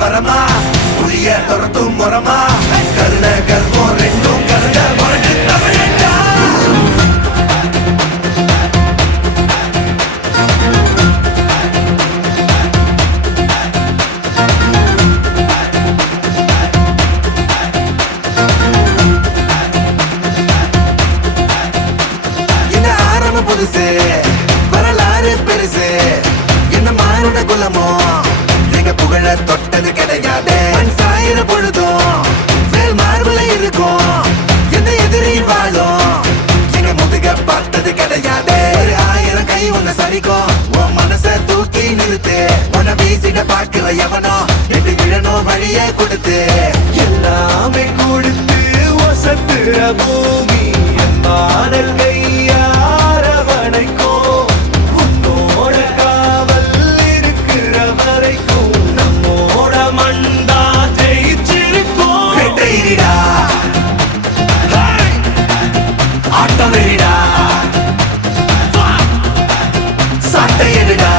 வரமா புளிய துரத்தும் முறமா கருண கர்வம் ரெண்டும் கருண முரட்டு தமிழண்டா இந்த ஆரம்பம் புதுசு வரலாறு பெருசு என்ன மானுட குலமோ எங்க புகழ தொட்டது கிடையாது சாயிர பொழுதும் மேல் மார்புல இருக்கும் எந்த எதிரியும் வாழும் எங்க முதுக பார்த்தது கிடையாது ஒரு 1000 கை உன்னை சரிக்கும் உன் மனச தூக்கி நிறுத்து உன்னை வீசிட பாக்குற எவனோ எது விழணும் வழிய கொடுத்து எல்லாமே கொடுத்து வசத்துற பூமி என் மாடல் கையாரவணைக்கும் ஆட்டம் வெறிடா சாட்டை எடுடா